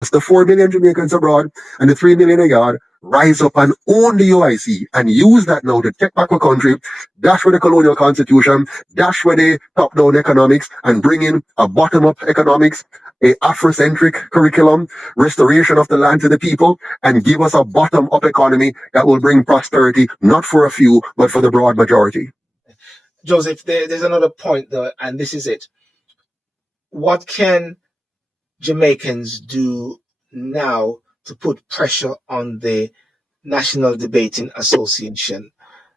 the 4 million Jamaicans abroad and the 3 million abroad rise up and own the UIC and use that now to take back our country, dash with the colonial constitution, dash with the top-down economics, and bring in a bottom-up economics, a Afrocentric curriculum, restoration of the land to the people, and give us a bottom-up economy that will bring prosperity, not for a few, but for the broad majority. Joseph, there's another point though, and this is it. What can Jamaicans do now to put pressure on the National Debating Association?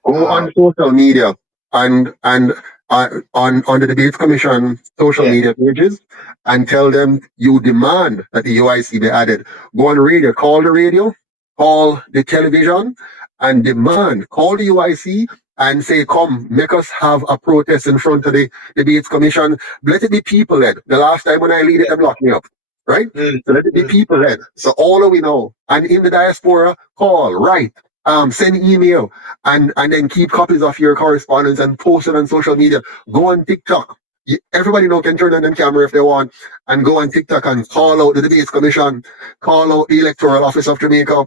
Go on social media and on the Debates Commission social media pages and tell them you demand that the UIC be added. Go on radio, call the radio, call the television, and demand, call the UIC and say, come, make us have a protest in front of the Debates Commission. Let it be people-led. The last time when I lead it, they blocked me up. Right? So let it be people-led. So all of we know. And in the diaspora, call, write, send email, and then keep copies of your correspondence and post it on social media. Go on TikTok. Everybody now can turn on them camera if they want and go on TikTok and call out the Debates Commission, call out the Electoral Office of Jamaica,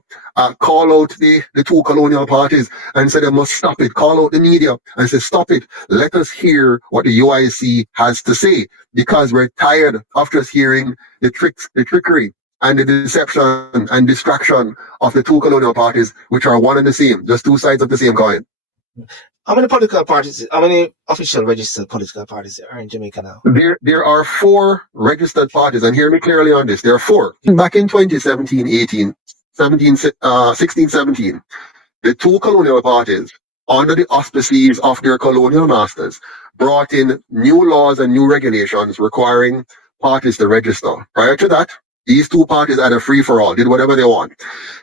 call out the two colonial parties and say they must stop it. Call out the media and say, stop it. Let us hear what the UIC has to say, because we're tired of just hearing the trickery and the deception and distraction of the two colonial parties, which are one and the same, just two sides of the same coin. How many official registered political parties are in Jamaica now? There are 4 registered parties, and hear me clearly on this. There are 4. Back in 2017, 18, 17, 16, 17, the two colonial parties, under the auspices of their colonial masters, brought in new laws and new regulations requiring parties to register. Prior to that, these two parties had a free-for-all, did whatever they want.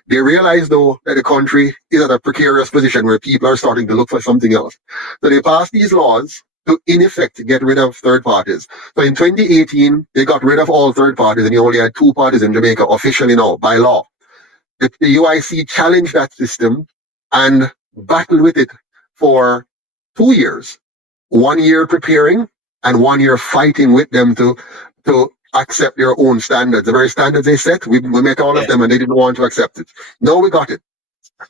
They realized, though, that the country is at a precarious position where people are starting to look for something else. So they passed these laws to, in effect, get rid of third parties. So in 2018, they got rid of all third parties, and you only had 2 parties in Jamaica, officially now, by law. The UIC challenged that system and battled with it for 2 years. 1 year preparing and 1 year fighting with them to accept their own standards. The very standards they set, we met all of them and they didn't want to accept it. No, we got it.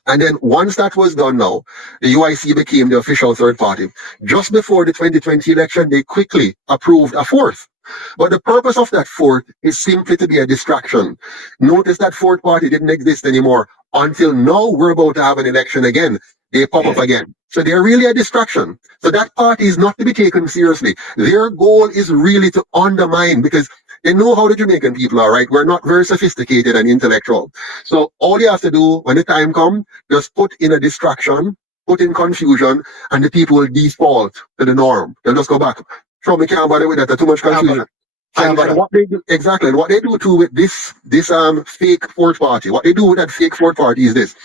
And then once that was done now, the UIC became the official third party. Just before the 2020 election, they quickly approved a 4th. But the purpose of that 4th is simply to be a distraction. Notice that 4th party didn't exist anymore until now we're about to have an election again. They pop up again. So they're really a distraction. So that party is not to be taken seriously. Their goal is really to undermine, because they know how the Jamaican people are, right? We're not very sophisticated and intellectual. So all you have to do when the time comes, just put in a distraction, put in confusion, and the people will default to the norm. They'll just go back. Sure, we can't bother with that. There's too much confusion. And what they do, exactly, and what they do too with this fake 4th party, what they do with that fake 4th party is this.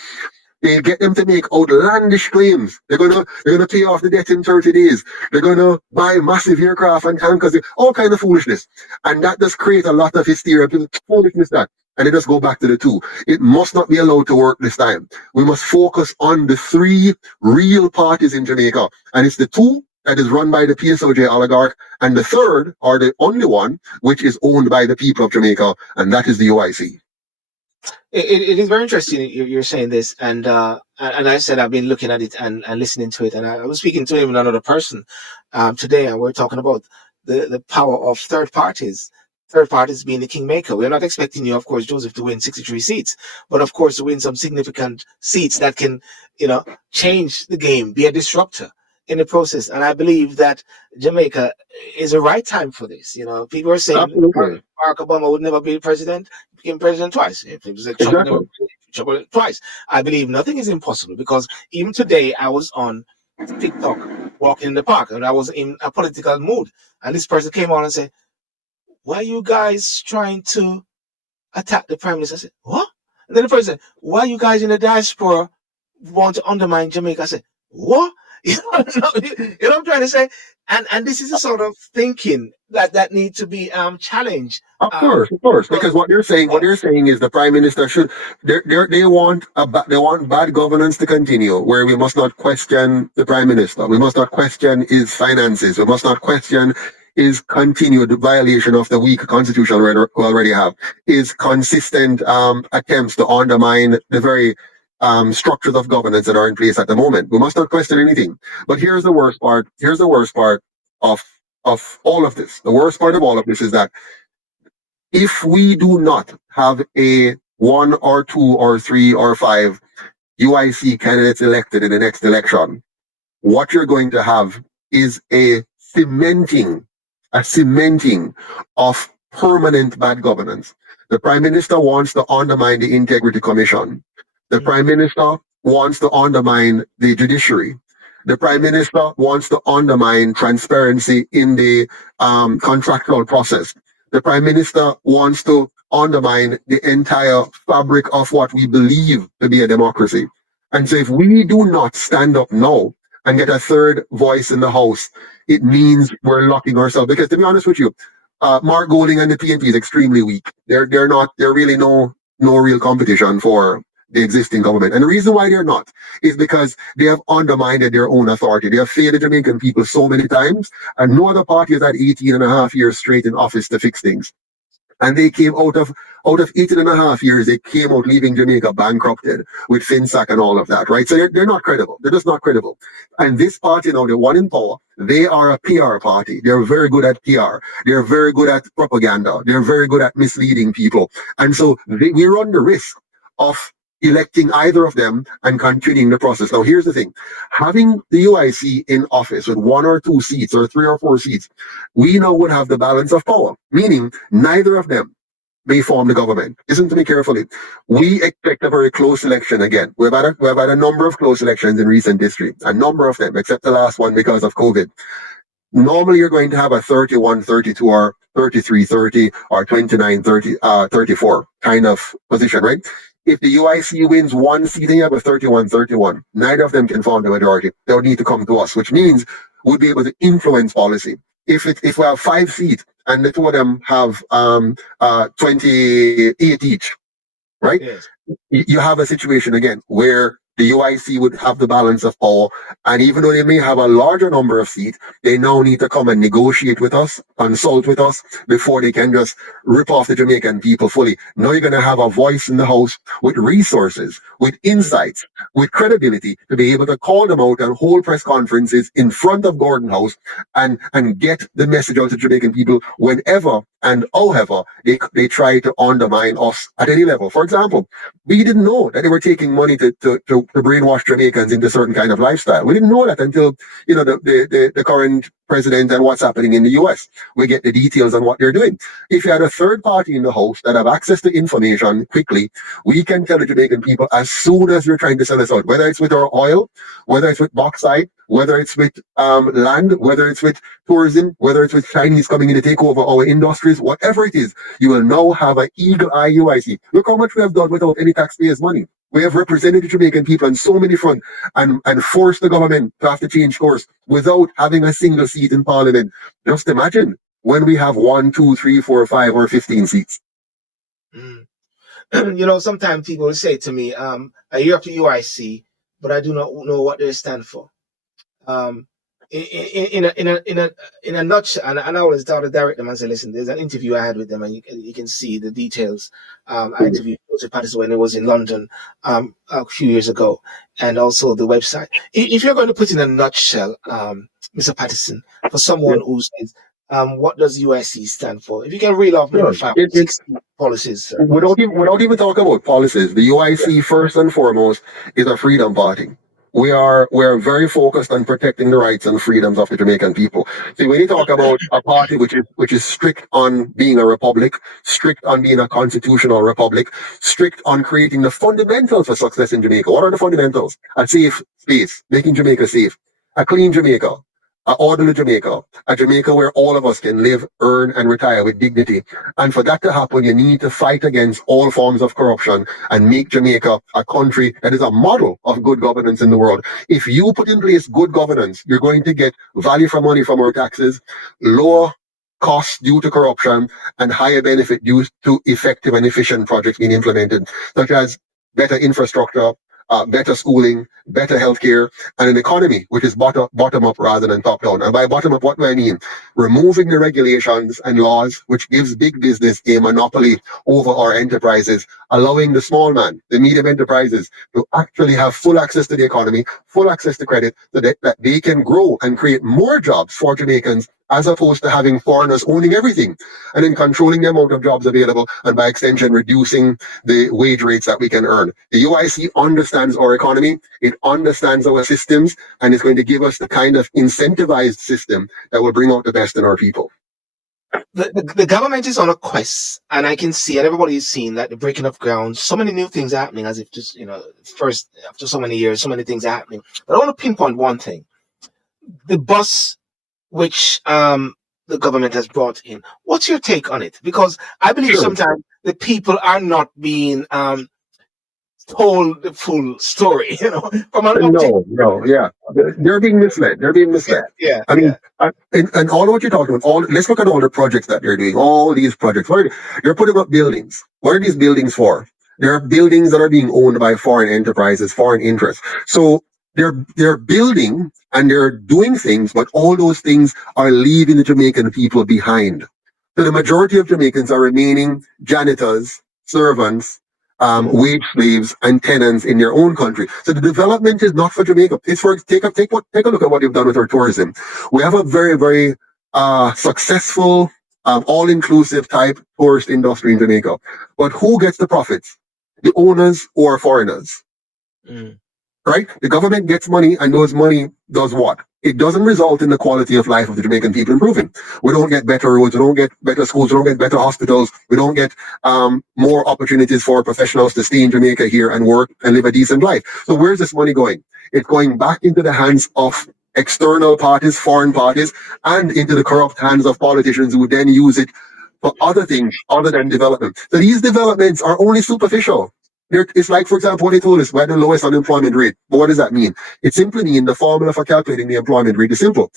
They get them to make outlandish claims. They're gonna pay off the debt in 30 days. They're gonna buy massive aircraft and tankers, all kind of foolishness. And that does create a lot of hysteria. Foolishness that. And they just go back to the 2. It must not be allowed to work this time. We must focus on the 3 real parties in Jamaica. And it's the 2 that is run by the PSOJ oligarch, and the 3rd, or the only one, which is owned by the people of Jamaica, and that is the UIC. It is very interesting you're saying this, and I said I've been looking at it and listening to it, and I was speaking to even another person today, and we're talking about the power of third parties being the kingmaker. We're not expecting you, of course, Joseph, to win 63 seats, but of course to win some significant seats that can, change the game, be a disruptor in the process. And I believe that Jamaica is a right time for this. People are saying Barack Obama would never be president. Became president twice. It was like trouble twice. I believe nothing is impossible, because even today I was on TikTok walking in the park and I was in a political mood, and this person came on and said, "Why are you guys trying to attack the prime minister?" I said, "What?" And then the person said, "Why you guys in the diaspora want to undermine Jamaica?" I said, "What?" You know what I'm trying to say? And this is the sort of thinking that needs to be challenged. Of course, because what they're saying is the prime minister should. They want bad governance to continue, where we must not question the prime minister. We must not question his finances. We must not question is continued violation of the weak constitution we already have, is consistent attempts to undermine the very structures of governance that are in place at the moment. We must not question anything. But here's the worst part. Here's the worst part of all of this. The worst part of all of this is that if we do not have a 1 or 2 or 3 or 5 UIC candidates elected in the next election, what you're going to have is a cementing of permanent bad governance. The Prime Minister wants to undermine the Integrity Commission. The Prime Minister wants to undermine the judiciary. The Prime Minister wants to undermine transparency in the contractual process. The Prime Minister wants to undermine the entire fabric of what we believe to be a democracy. And so if we do not stand up now and get a third voice in the House, it means we're locking ourselves. Because to be honest with you, Mark Golding and the PNP is extremely weak. They're really no real competition for the existing government. And the reason why they're not is because they have undermined their own authority. They have failed the Jamaican people so many times, and no other party has had 18 and a half years straight in office to fix things. And they came out of 18 and a half years, they came out leaving Jamaica bankrupted with FinSAC and all of that, right? So they're not credible. They're just not credible. And this party now, the one in power, they are a PR party. They're very good at PR. They're very good at propaganda. They're very good at misleading people. And so we run the risk of electing either of them and continuing the process. Now, here's the thing. Having the UIC in office with 1 or 2 seats or 3 or 4 seats, we now would have the balance of power, meaning neither of them may form the government. Listen to me carefully. We expect a very close election again. We've had a number of close elections in recent history, a number of them, except the last one because of COVID. Normally, you're going to have a 31-32 or 33-30 or 29-34 kind of position, right? If the UIC wins 1 seat and you have a 31-31, neither of them can form the majority. They'll need to come to us, which means we'll be able to influence policy. If we have 5 seats and the 2 of them have 28 each, right? Yes. You have a situation again where the UIC would have the balance of power, and even though they may have a larger number of seats, they now need to come and negotiate with us, consult with us, before they can just rip off the Jamaican people fully. Now you're going to have a voice in the House with resources, with insights, with credibility to be able to call them out and hold press conferences in front of Gordon House and get the message out to Jamaican people whenever and however they try to undermine us at any level. For example, we didn't know that they were taking money to brainwash Jamaicans into a certain kind of lifestyle. We didn't know that until, the current president and what's happening in the US. We get the details on what they're doing. If you had a third party in the House that have access to information quickly, we can tell the Jamaican people as soon as you're trying to sell us out, whether it's with our oil, whether it's with bauxite, whether it's with land, whether it's with tourism, whether it's with Chinese coming in to take over our industries, whatever it is, you will now have an eagle eye UIC. Look how much we have done without any taxpayers' money. We have represented the Jamaican people on so many fronts and forced the government to have to change course without having a single seat in Parliament. Just imagine when we have 1, 2, 3, 4, 5, or 15 seats. Sometimes people will say to me, I hear of the UIC, but I do not know what they stand for. In a nutshell, and I always tell the director and say, listen, there's an interview I had with them, and you can see the details. I interviewed Joseph Patterson when he was in London a few years ago, and also the website. If you're going to put in a nutshell, Mr. Patterson, for someone who says, what does UIC stand for? If you can reel off maybe 5 or 6 policies. Without even talking about policies, the UIC first and foremost is a freedom party. We're very focused on protecting the rights and freedoms of the Jamaican people. See, when you talk about a party which is strict on being a republic, strict on being a constitutional republic, strict on creating the fundamentals for success in Jamaica. What are the fundamentals? A safe space, making Jamaica safe, a clean Jamaica, an orderly Jamaica, a Jamaica where all of us can live, earn, and retire with dignity. And for that to happen, you need to fight against all forms of corruption and make Jamaica a country that is a model of good governance in the world. If you put in place good governance, you're going to get value for money from our taxes, lower costs due to corruption, and higher benefit due to effective and efficient projects being implemented, such as better infrastructure, better schooling, better healthcare, and an economy which is bottom up rather than top down. And by bottom up, what do I mean? Removing the regulations and laws which gives big business a monopoly over our enterprises, allowing the small man, the medium enterprises, to actually have full access to the economy, full access to credit, so that they can grow and create more jobs for Jamaicans, as opposed to having foreigners owning everything and then controlling the amount of jobs available, and by extension reducing the wage rates that we can earn. The UIC understands our economy, it understands our systems, and is going to give us the kind of incentivized system that will bring out the best in our people. The government is on a quest, and I can see, and everybody is seeing that the breaking of ground, so many new things are happening, as if just, first, after so many years, so many things are happening. But I want to pinpoint one thing. The bus which the government has brought in. What's your take on it? Because I believe sometimes the people are not being told the full story, from an yeah. They're being misled. Yeah. I mean, and all what you're talking about, let's look at all the projects that they're doing, all these projects. They're putting up buildings. What are these buildings for? They're buildings that are being owned by foreign enterprises, foreign interests. So they're building and they're doing things, but all those things are leaving the Jamaican people behind. So the majority of Jamaicans are remaining janitors, servants, wage slaves, and tenants in their own country. So the development is not for Jamaica. It's for take a look at what they've done with our tourism. We have a very, very successful, all-inclusive type tourist industry in Jamaica. But who gets the profits? The owners or foreigners? Right? The government gets money, and those money does what? It doesn't result in the quality of life of the Jamaican people improving. We don't get better roads, we don't get better schools, we don't get better hospitals, we don't get more opportunities for professionals to stay in Jamaica here and work and live a decent life. So where's this money going? It's going back into the hands of external parties, foreign parties, and into the corrupt hands of politicians who then use it for other things other than development. So these developments are only superficial. It's like, for example, what they told us, we're the lowest unemployment rate. But what does that mean? It simply means the formula for calculating the employment rate is simple.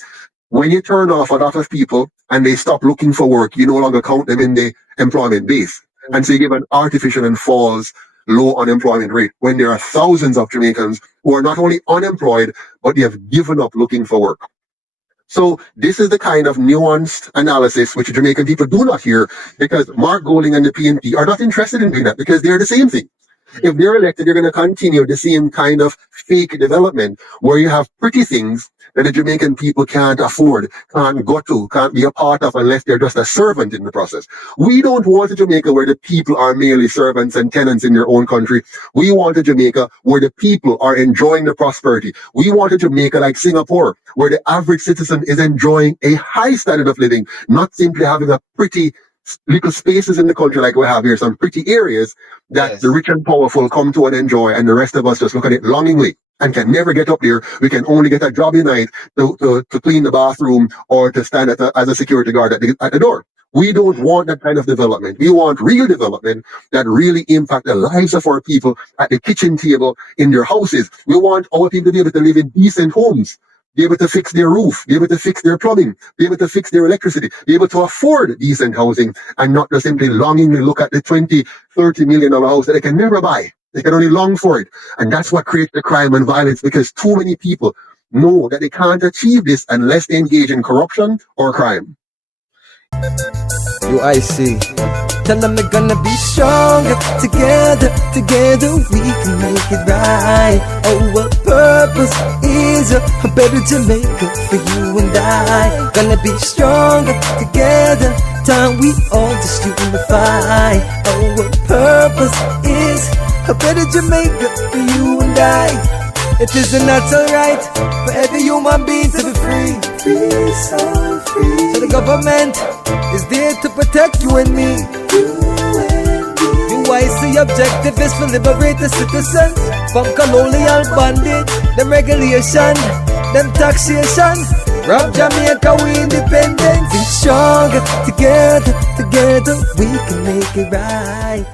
When you turn off a lot of people and they stop looking for work, you no longer count them in the employment base. And so you give an artificial and false low unemployment rate when there are thousands of Jamaicans who are not only unemployed, but they have given up looking for work. So this is the kind of nuanced analysis which Jamaican people do not hear, because Mark Golding and the PNP are not interested in doing that, because they're the same thing. If they're elected, they're going to continue the same kind of fake development where you have pretty things that the Jamaican people can't afford, can't go to, can't be a part of unless they're just a servant in the process. We don't want a Jamaica where the people are merely servants and tenants in their own country. We want a Jamaica where the people are enjoying the prosperity. We want a Jamaica like Singapore, where the average citizen is enjoying a high standard of living, not simply having a pretty little spaces in the country like we have here, some pretty areas that the rich and powerful come to and enjoy, and the rest of us just look at it longingly and can never get up there. We can only get a job at night to clean the bathroom or to stand as a security guard at the door. We don't want that kind of development. We want real development that really impact the lives of our people at the kitchen table in their houses. We want our people to be able to live in decent homes, be able to fix their roof, be able to fix their plumbing, be able to fix their electricity, be able to afford decent housing, and not just simply longingly look at the $20, $30 million house that they can never buy. They can only long for it. And that's what creates the crime and violence, because too many people know that they can't achieve this unless they engage in corruption or crime. UIC. Tell them they're gonna be stronger. Together we can make it right. Our purpose is a better Jamaica for you and I. Gonna be stronger together. Time we all just unify. Our purpose is a better Jamaica for you and I. It is a natural right for every human being to be free. Free, so free. So the government is there to protect you and me. UIC objective is to liberate the citizens from colonial bondage, them regulation, them taxation. Rob Jamaica, we independent. Be stronger together we can make it right.